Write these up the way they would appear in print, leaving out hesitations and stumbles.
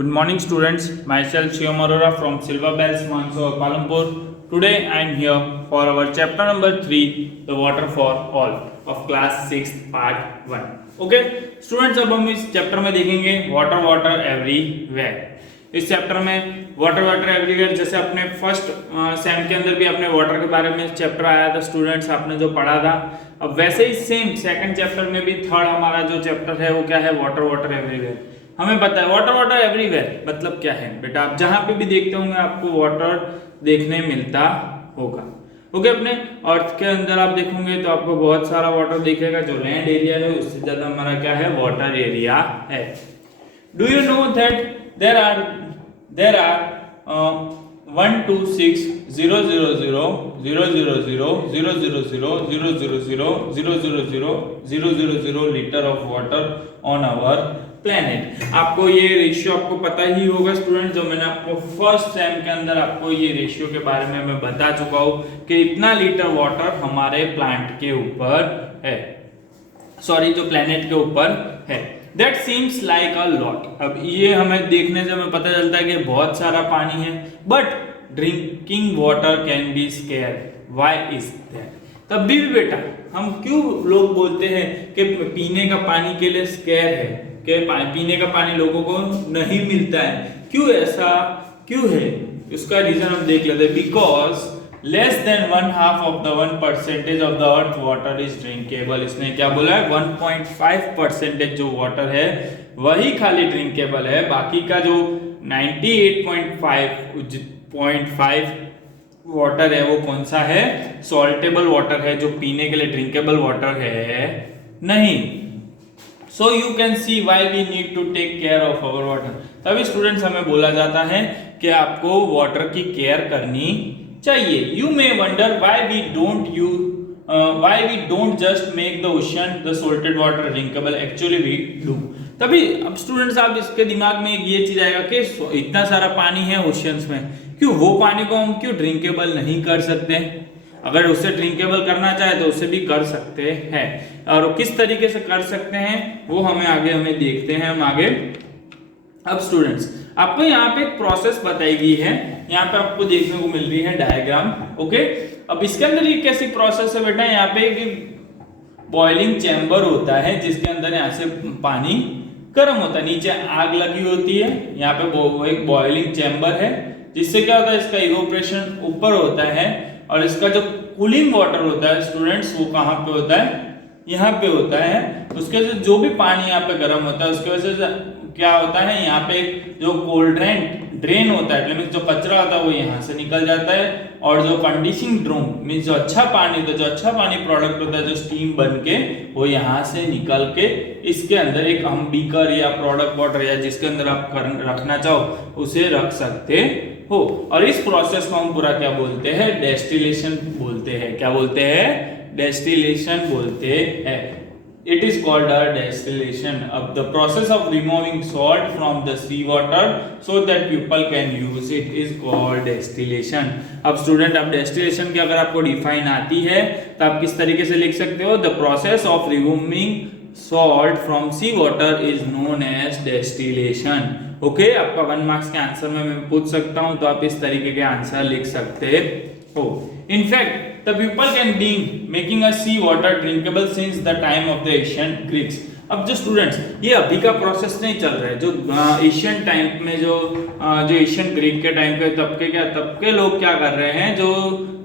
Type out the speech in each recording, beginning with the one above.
Good morning, students. Myself Shivam Arora from Silver Bells, Mansoor, Palampur. Today I am here for our chapter number 3, The Water for All of class 6 part 1. Okay, students, अब हम इस chapter में देखेंगे water water everywhere. इस chapter में water water everywhere जैसे अपने first sem के अंदर भी अपने वाटर के बारे में चैप्टर आया था स्टूडेंट्स, आपने जो पढ़ा था, अब वैसे ही सेम सेकंड चैप्टर में भी थर्ड हमारा जो चैप्टर है वो क्या है, वाटर वाटर एवरीवेयर। हमें पता है वाटर वाटर एवरीवेयर मतलब क्या है बेटा, आप जहां पे भी देखते होंगे आपको वाटर देखने मिलता होगा। ओके, अपने अर्थ के अंदर आप देखोगे तो आपको बहुत सारा वाटर दिखेगा। जो लैंड एरिया है उससे ज्यादा हमारा क्या है, वाटर एरिया है। Do you know that there are 1 2 6 0 0 0 0 0 0 0 0 0 0 0 0 0 0 0 0 0 0 litre of water on our planet. आपको ये रेशियो आपको पता ही होगा स्टूडेंट, जो मैंने आपको फर्स्ट सेम के अंदर आपको ये रेशियो के बारे में मैं बता चुका हूं कि इतना लीटर वाटर हमारे प्लांट के ऊपर है, सॉरी जो प्लेनेट के ऊपर है। That seems like a lot। अब ये हमें देखने से हमें पता चलता है कि बहुत सारा पानी है, but drinking water can be square. Why is that? तब भी बेटा हम क्यों लोग बोलते हैं कि पीने का पानी के लिए स्केयर है, कि पीने का पानी लोगों को नहीं मिलता है, क्यों ऐसा क्यों है? उसका रीजन हम देख लेते हैं। Because less than 1/2 of the 1% of the earth water is drinkable। इसने क्या बोला है, 1.5% जो वाटर है वही खाली ड्रिंकेबल है, बाकी का जो 98.5 वाटर है वो कौन सा है, सॉल्टेबल वाटर है, जो पीने के लिए ड्रिंकेबल वाटर है नहीं। So you can see why we need to take care of our water. तभी स्टूडेंट्स हमें बोला जाता है कि आपको वाटर की केयर करनी चाहिए। You may wonder why we don't just make the ocean the salted water drinkable, actually we do. तभी अब स्टूडेंट्स आप इसके दिमाग में ये चीज आएगा कि इतना सारा पानी है ओशियंस में, क्यों वो पानी को हम क्यों ड्रिंकेबल नहीं कर सकते? अगर उसे ड्रिंकेबल करना चाहे तो उसे भी कर सकते हैं, और किस तरीके से कर सकते हैं वो हमें देखते हैं हम आगे। अब स्टूडेंट्स आपको यहाँ पे एक प्रोसेस बताई गई है, यहाँ पे आपको देखने को मिल रही है डायग्राम। ओके, अब इसके अंदर ये कैसी प्रोसेस है बेटा, यहाँ पे एक बॉइलिंग चैम्बर होता है जिसके अंदर यहाँ से पानी गर्म होता है, नीचे आग लगी होती है, यहाँ पे वो एक बॉइलिंग चैम्बर है, जिससे क्या होता है, इसका इवोपरेशन ऊपर होता है, और इसका जो कूलिंग वाटर होता है स्टूडेंट्स वो कहाँ पे होता है, यहाँ पे होता है। उसके वजह से जो भी पानी यहाँ पे गर्म होता है उसके वजह से क्या होता है, यहाँ पे जो कोल्ड ड्रेन होता है, मींस जो कचरा होता है वो यहाँ से निकल जाता है, और जो कंडीशनिंग ड्रूम मींस जो अच्छा पानी प्रोडक्ट होता है जो स्टीम बन के वो यहाँ से निकल के इसके अंदर एक हम बीकर या प्रोडक्ट वाटर या जिसके अंदर आप रखना चाहो उसे रख सकते हो। और इस प्रोसेस को हम पूरा क्या बोलते हैं, डेस्टिलेशन बोलते हैं। क्या बोलते हैं, डेस्टिलेशन बोलते हैं। It is called a distillation of the process of removing salt from the sea water so that people can use it is called distillation। अब स्टूडेंट अब distillation की अगर आपको डिफाइन आती है तो आप किस तरीके से लिख सकते हो, the process of removing salt from sea water is known as distillation। Okay, आपका 1 मार्क्स के आंसर में मैं पूछ सकता हूं तो आप इस तरीके के आंसर लिख सकते हो। In fact, the people can be making a sea water drinkable since the time of the ancient Greeks। अब जो स्टूडेंट्स ये अभी का प्रोसेस नहीं चल रहा है, जो एशियन टाइम में जो एशियन ग्रीक के टाइम पे तब के लोग क्या कर रहे हैं, जो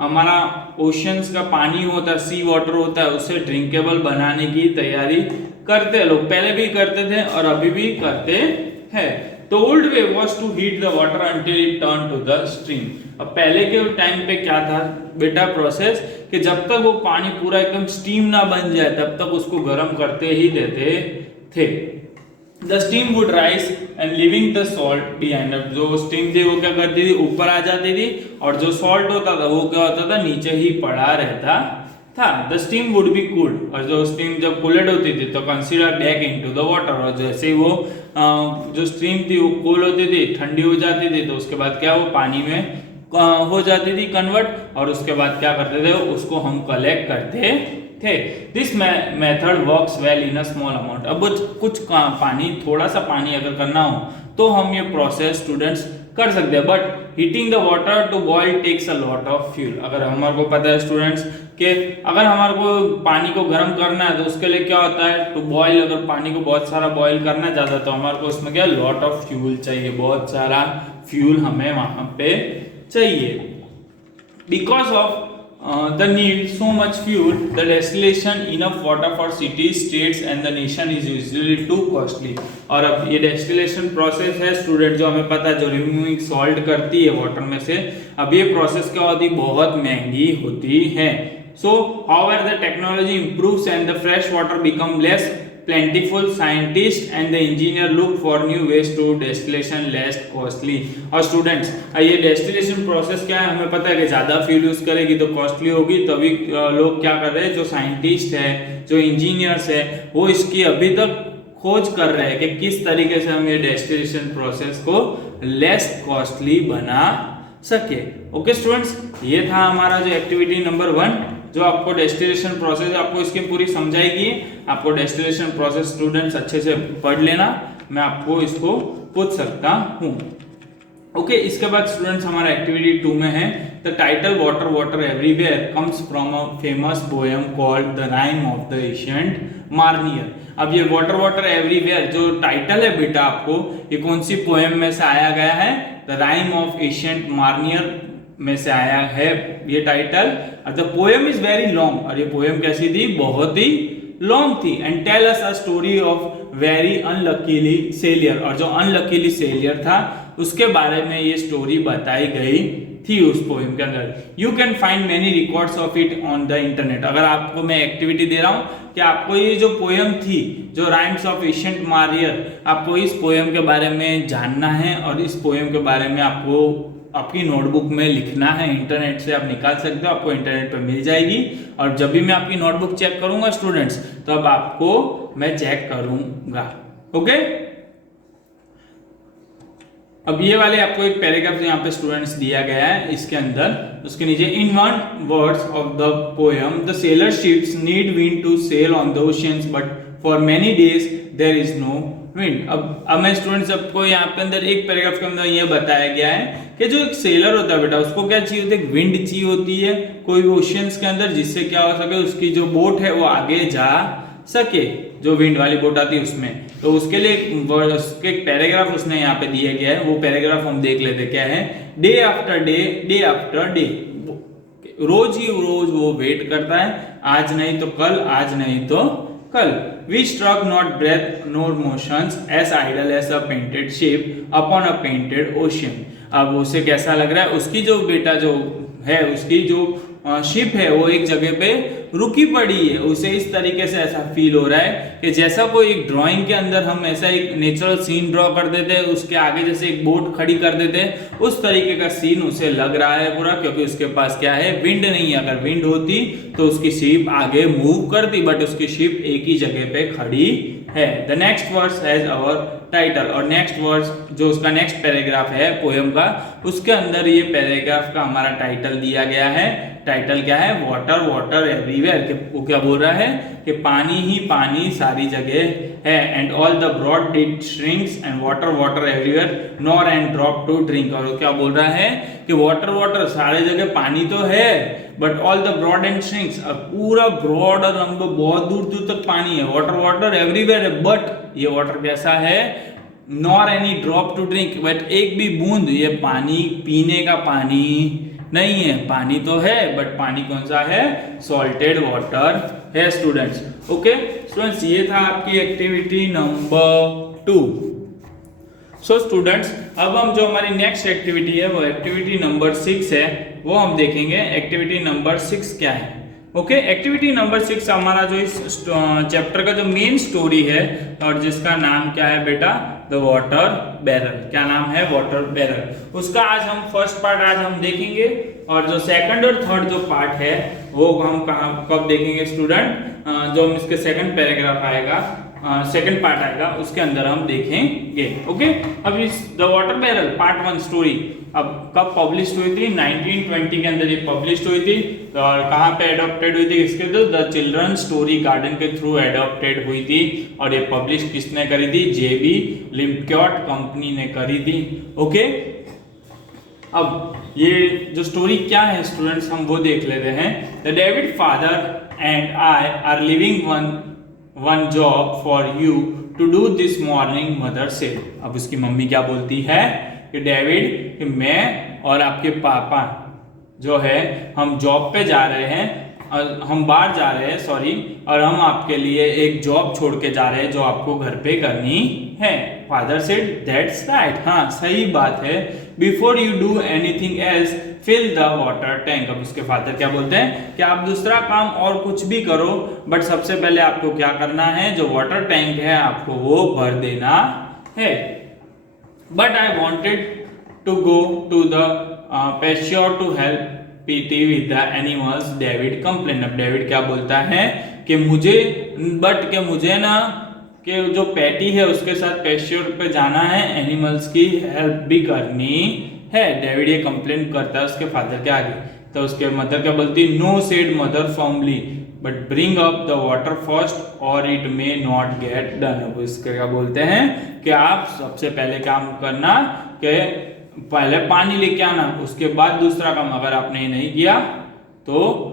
हमारा ओशियंस का पानी होता है, सी वाटर होता है, उसे ड्रिंकेबल बनाने की तैयारी करते हैं लोग, पहले भी करते थे और अभी भी करते हैं। The old way was to heat the water until it turned to the stream। अब पहले के टाइम पे क्या था बेटा प्रोसेस, कि जब तक वो पानी पूरा एकदम स्टीम ना बन जाए तब तक उसको गर्म करते ही देते थे। The steam would rise and leaving the salt behind। अब जो स्टीम थी वो क्या करती थी, ऊपर आ जाती थी, और जो सॉल्ट होता था वो क्या होता था, नीचे ही पड़ा रहता था। The steam would be cooled, और जो स्टीम जब कूल्ड होती थी तो consider back into the water, और जैसे ही वो जो स्टीम थी वो कूल होती थी, ठंडी हो जाती थी, तो उसके बाद क्या वो पानी में हो जाती थी कन्वर्ट, और उसके बाद क्या करते थे, उसको हम कलेक्ट करते थे। This method works well in a small amount. अब कुछ पानी, थोड़ा सा पानी अगर करना हो तो हम ये प्रोसेस स्टूडेंट्स कर सकते हैं, but heating the water to boil takes a lot of fuel. अगर हमारे को पता है स्टूडेंट्स कि अगर हमारे को पानी को गर्म करना है तो उसके लिए क्या होता है, टू बॉयल, अगर पानी को बहुत सारा बॉयल करना है ज़्यादा, तो हमारे को उसमें क्या, लॉट ऑफ फ्यूल चाहिए, बहुत सारा फ्यूल हमें वहां पे चाहिए। Because of the need so much fuel, the distillation enough water for cities, states and the nation is usually too costly। और अब ये डिस्टिलेशन प्रोसेस है स्टूडेंट, जो हमें पता है, जो रिमूविंग सॉल्ट करती है वाटर में से, अब ये प्रोसेस क्या होती है, बहुत महंगी होती है। So however the technology improves and the fresh water become less plentiful, scientists and the engineer look for new ways to distillation less costly। और स्टूडेंट्स ये डिस्टिलेशन प्रोसेस क्या है, हमें पता है कि ज़्यादा फ्यूल यूज करेगी तो कॉस्टली होगी, तभी लोग क्या कर रहे हैं, जो साइंटिस्ट है, जो इंजीनियर्स है, वो इसकी अभी तक खोज कर रहे हैं कि किस तरीके से हम ये डिस्टिलेशन प्रोसेस को लेस कॉस्टली बना सके। ओके स्टूडेंट्स, ये था हमारा जो एक्टिविटी नंबर 1, जो आपको डिस्टिलेशन प्रोसेस, आपको इसकी पूरी समझाएगी। आपको डिस्टिलेशन प्रोसेस स्टूडेंट्स अच्छे से पढ़ लेना, मैं आपको इसको पूछ सकता हूँ। ओके, इसके बाद स्टूडेंट्स हमारा एक्टिविटी 2 में है, the title water water everywhere comes from a famous poem called the rime of the ancient mariner. अब ये वाटर वाटर एवरीवेयर जो टाइटल है बेटा, आपको ये कौन सी पोएम में से आया गया है, the rime of ancient mariner में से आया है ये title. The poem is very long, और ये पोएम कैसी थी, बहुत ही लॉन्ग थी। And tell us a story of very unluckily sailor, और जो अनलकीली सेलियर था उसके बारे में ये स्टोरी बताई गई थी उस पोएम के अंदर। You can find many records of it on the internet. अगर आपको मैं एक्टिविटी दे रहा हूँ कि आपको ये जो पोएम थी, जो राइम्स ऑफ एशिएंट मार्नियर, आपको इस पोएम के बारे में जानना है, और इस पोएम के बारे में आपको आपकी नोटबुक में लिखना है। इंटरनेट से आप निकाल सकते हो, आपको इंटरनेट पे मिल जाएगी। और जब भी मैं आपकी नोटबुक चेक करूंगा स्टूडेंट्स, तो अब आपको मैं चेक करूंगा। ओके, अब ये वाले आपको एक पैराग्राफ यहाँ पे स्टूडेंट्स दिया गया है, इसके अंदर उसके नीचे, in one words of the poem, the sailor ships need wind to sail on the oceans, but for many days there is no wind. अब मैं स्टूडेंट्स आपको यहाँ पे अंदर एक पैराग्राफ के अंदर ये बताया गया है कि जो एक सेलर होता है बेटा, उसको क्या चाहिए होता है, विंड चाहिए होती है कोई भी ओशियंस के अंदर, जिससे क्या हो सके, उसकी जो बोट है वो आगे जा सके, जो विंड वाली बोट आती है उसमें। तो उसके लिए एक पैराग्राफ उसने यहाँ पे दिया गया है, वो पैराग्राफ हम देख लेते क्या है। Day after day, day after day, रोज ही रोज वो वेट करता है, आज नहीं तो कल, आज नहीं तो कल। We struck not breath nor motions, as idle as a painted ship upon a painted ocean। अब उसे कैसा लग रहा है, उसकी जो बेटा जो है, उसकी जो शिप है वो एक जगह पे रुकी पड़ी है, उसे इस तरीके से ऐसा फील हो रहा है कि जैसा कोई एक ड्राइंग के अंदर हम ऐसा एक नेचुरल सीन ड्रॉ कर देते हैं, उसके आगे जैसे एक बोट खड़ी कर देते हैं, उस तरीके का सीन उसे लग रहा है पूरा, क्योंकि उसके पास क्या है, विंड नहीं है। अगर विंड होती तो उसकी शिप आगे मूव करती, बट उसकी शिप एक ही जगह पे खड़ी है। The next verse has our title, और नेक्स्ट वर्स जो उसका नेक्स्ट पैराग्राफ है पोएम का, उसके अंदर ये पैराग्राफ का हमारा टाइटल दिया गया है। टाइटल क्या है, वाटर वाटर एवरीवेयर। वो क्या बोल रहा है कि पानी ही पानी सारी जगह है। And all the broad did shrinks and water water everywhere nor and drop to drink. और वो क्या बोल रहा है कि वाटर वाटर सारे जगह पानी तो है, but all the broad and shrinks, पूरा ब्रॉड और लंबा बहुत दूर दूर तक पानी है, वाटर वाटर एवरीवेयर है, बट ये वाटर कैसा है, nor any drop to drink, but एक भी बूंद ये पानी पीने का पानी नहीं है। पानी तो है, बट पानी कौन सा है, सॉल्टेड वाटर है स्टूडेंट्स। ओके स्टूडेंट्स, ये था आपकी एक्टिविटी नंबर 2। सो स्टूडेंट्स, अब हम जो हमारी नेक्स्ट एक्टिविटी है वो एक्टिविटी नंबर 6 है, वो हम देखेंगे। एक्टिविटी नंबर 6 क्या है। ओके, एक्टिविटी नंबर 6 हमारा जो इस चैप्टर का जो मेन स्टोरी है, और जिसका नाम क्या है बेटा, द वाटर बैरल। क्या नाम है, वाटर बैरल। उसका आज हम फर्स्ट पार्ट आज हम देखेंगे, और जो सेकंड और थर्ड जो पार्ट है वो हम कब देखेंगे स्टूडेंट, जो हम इसके सेकंड पैराग्राफ आएगा, सेकंड पार्ट आएगा, उसके अंदर हम देखेंगे। ओके, अब इस the water barrel part 1 story, अब कब पब्लिश हुई थी? 1920 के अंदर ये पब्लिश हुई थी। और कहाँ पे एडॉप्टेड हुई थी? इसके तो द चिल्ड्रन स्टोरी गार्डन के थ्रू एडॉप्टेड हुई थी। और ये पब्लिश किसने करी थी? जेबी लिम्पक्योट कंपनी ने करी थी। ओके, अब ये जो स्टोरी क्या है स्टूडेंट्स, हम वो देख लेते हैं। The David father and I are living one job for you to do this morning, mother said. अब उसकी मम्मी क्या बोलती है कि डेविड, कि मैं और आपके पापा जो है हम जॉब पे जा रहे हैं, हम बाहर जा रहे हैं सॉरी, और हम आपके लिए एक जॉब छोड़ के जा रहे हैं जो आपको घर पे करनी है। फादर सेड दैट्स राइट, हाँ सही बात है। Before you do anything else fill the water tank. अब उसके फादर क्या बोलते हैं कि आप दूसरा काम और कुछ भी करो, बट सबसे पहले आपको क्या करना है, जो वाटर टैंक है आपको वो भर देना है। But I wanted to go to the pasture to help Petey with the animals, David complain. अब डेविड क्या बोलता है कि मुझे ना कि जो पैटी है उसके साथ पेश्योर पे जाना है, एनिमल्स की हेल्प भी करनी है। डेविड ये कंप्लेन करता है उसके फादर के आगे। तो उसके मदर क्या बोलती है? No said mother formally, but bring up the water first और it may not get done. अब इसके क्या बोलते हैं कि आप सबसे पहले काम करना कि पहले पानी लेके आना, उसके बाद दूसरा काम। अगर आपने नहीं किया तो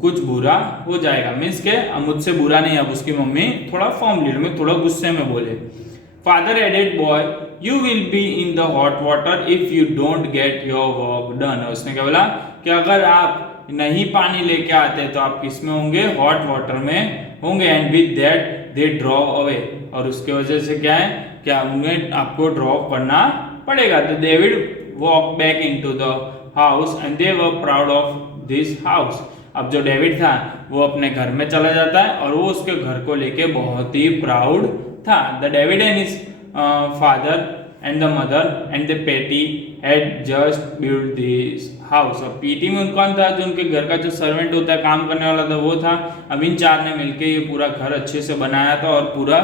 कुछ बुरा हो जाएगा। मीन्स के मुझसे बुरा नहीं। अब उसकी मम्मी थोड़ा फॉर्मली में, थोड़ा गुस्से में बोले। Father added boy you will be in the hot water if you don't get your work done. उसने क्या बोला कि अगर आप नहीं पानी लेके आते तो आप किस में होंगे? हॉट वाटर में होंगे। And with that they drop away, और उसके वजह से क्या है, क्या उन्हें आपको ड्रॉप करना पड़ेगा। तो David walk back into the house and they were proud of this house. अब जो डेविड था वो अपने घर में चला जाता है और वो उसके घर को लेके बहुत ही प्राउड था। The David and his father and the mother and the Petey had just build this house. अब पीटी में उनका था, जो उनके घर का जो सर्वेंट होता है, काम करने वाला था, वो था। अब इन चार ने मिलके ये पूरा घर अच्छे से बनाया था। और पूरा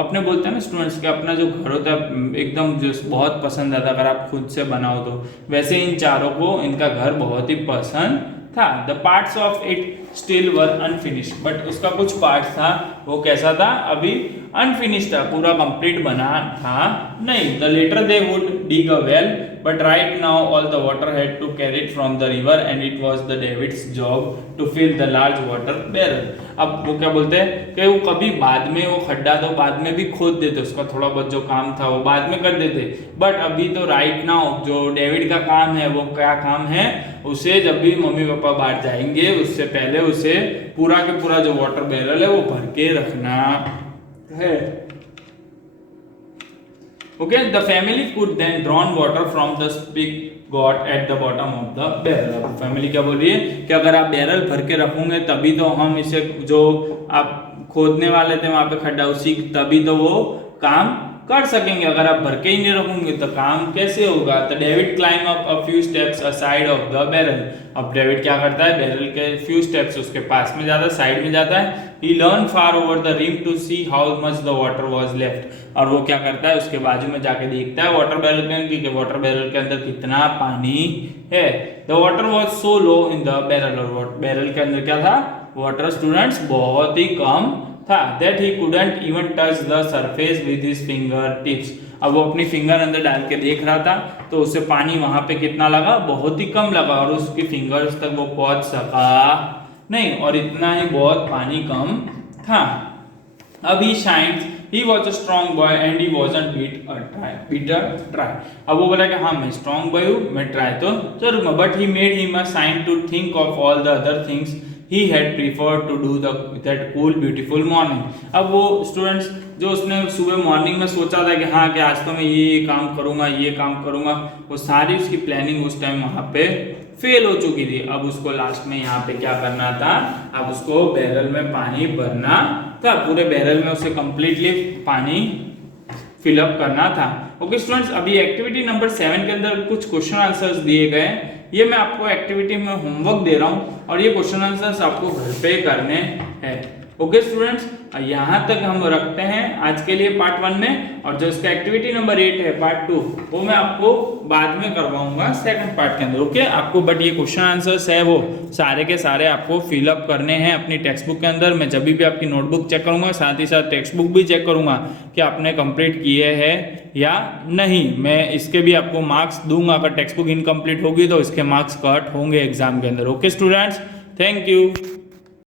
अपने बोलते हैं ना स्टूडेंट्स के अपना जो घर होता है एकदम जो बहुत पसंद आता है अगर आप खुद से बनाओ तो, वैसे इन चारों को इनका घर बहुत ही पसंद था। The parts of it still were unfinished, but उसका कुछ पार्ट था वो कैसा था? अभी अनफिनिश्ड था, पूरा कंप्लीट बना था नहीं। The later they would dig a well, but right now all the water had to carry it from the river and it was the David's job to fill the large water barrel. अब वो क्या बोलते हैं कि वो कभी बाद में वो खड्डा तो बाद में भी खोद देते, उसका थोड़ा बहुत जो काम था वो बाद में कर देते, बट अभी तो राइट नाउ जो डेविड का काम है वो क्या काम है, उसे जब भी मम्मी पापा बाहर जाएंगे उससे पहले उसे पूरा के पूरा जो वाटर बैरल है वो भर के रखना है। Okay, the family could then drawn water from the spigot at the bottom of the barrel. अब फैमिली क्या बोल रही है कि अगर आप बैरल भर के रखोगे तभी तो हम इसे जो आप खोदने वाले थे वहां पे खड्डा, उसी तभी तो वो काम कर सकेंगे। अगर आप भर के ही नहीं रखोगे तो काम कैसे होगा? तो David climb up a few steps aside of the barrel. अब डेविड क्या करता है? बैरल के फ्यू स्टेप्स उसके पास में जाता है, साइड में जाता है। He learned far over the rim to see how much the water was left। और वो क्या करता है? उसके बाजू में जाके देखता है वाटर बैरल के अंदर कि वाटर बैरल के अंदर कितना पानी है। The water was so low in the barrel, और बैरल के अंदर क्या था? वाटर स्टूडेंट्स बहुत ही कम था। That he couldn't even touch the surface with his fingertips। अब वो अपनी फिंगर अंदर डाल के देख रहा था तो उससे पानी वहां पे कितना लगा? बहुत ही कम लगा, और उसकी फिंगर्स तक वो पहुंच सका नहीं, और इतना ही बहुत पानी कम था। अब ही shines, he was a strong boy and he wasn't beat a try। अब वो बोला कि हाँ मैं स्ट्रॉन्ग बॉय हूँ, मैं ट्राई तो जरूर, but he made him a sign to think of all the other things he had preferred to do that cool beautiful morning। अब वो स्टूडेंट्स जो उसने सुबह मॉर्निंग में सोचा था कि हाँ कि आज तो मैं ये काम करूंगा, ये काम करूंगा, वो सारी उसकी प्लानिंग उस टाइम वहां पे फेल हो चुकी थी। अब उसको लास्ट में यहाँ पे क्या करना था? अब उसको बैरल में पानी भरना था, पूरे बैरल में उसे कंप्लीटली पानी फिलअप करना था। ओके स्टूडेंट्स, अभी एक्टिविटी नंबर 7 के अंदर कुछ क्वेश्चन आंसर्स दिए गए। ये मैं आपको एक्टिविटी में होमवर्क दे रहा हूँ और ये क्वेश्चन आंसर्स आपको घर पे करने हैं। ओके स्टूडेंट्स, यहाँ तक हम रखते हैं आज के लिए पार्ट 1 में, और जो इसका एक्टिविटी नंबर 8 है पार्ट 2 वो मैं आपको बाद में करवाऊंगा सेकंड पार्ट के अंदर। ओके, आपको बट ये क्वेश्चन आंसर्स है वो सारे के सारे आपको फिलअप करने हैं अपनी टेक्स्ट बुक के अंदर। मैं जब भी आपकी नोटबुक चेक करूंगा साथ ही साथ टेक्स्ट बुक भी चेक करूंगा कि आपने कंप्लीट किए हैं या नहीं। मैं इसके भी आपको मार्क्स दूंगा, अगर टेक्स्ट बुक इनकम्प्लीट होगी तो इसके मार्क्स कट होंगे एग्जाम के अंदर। Okay students, thank you.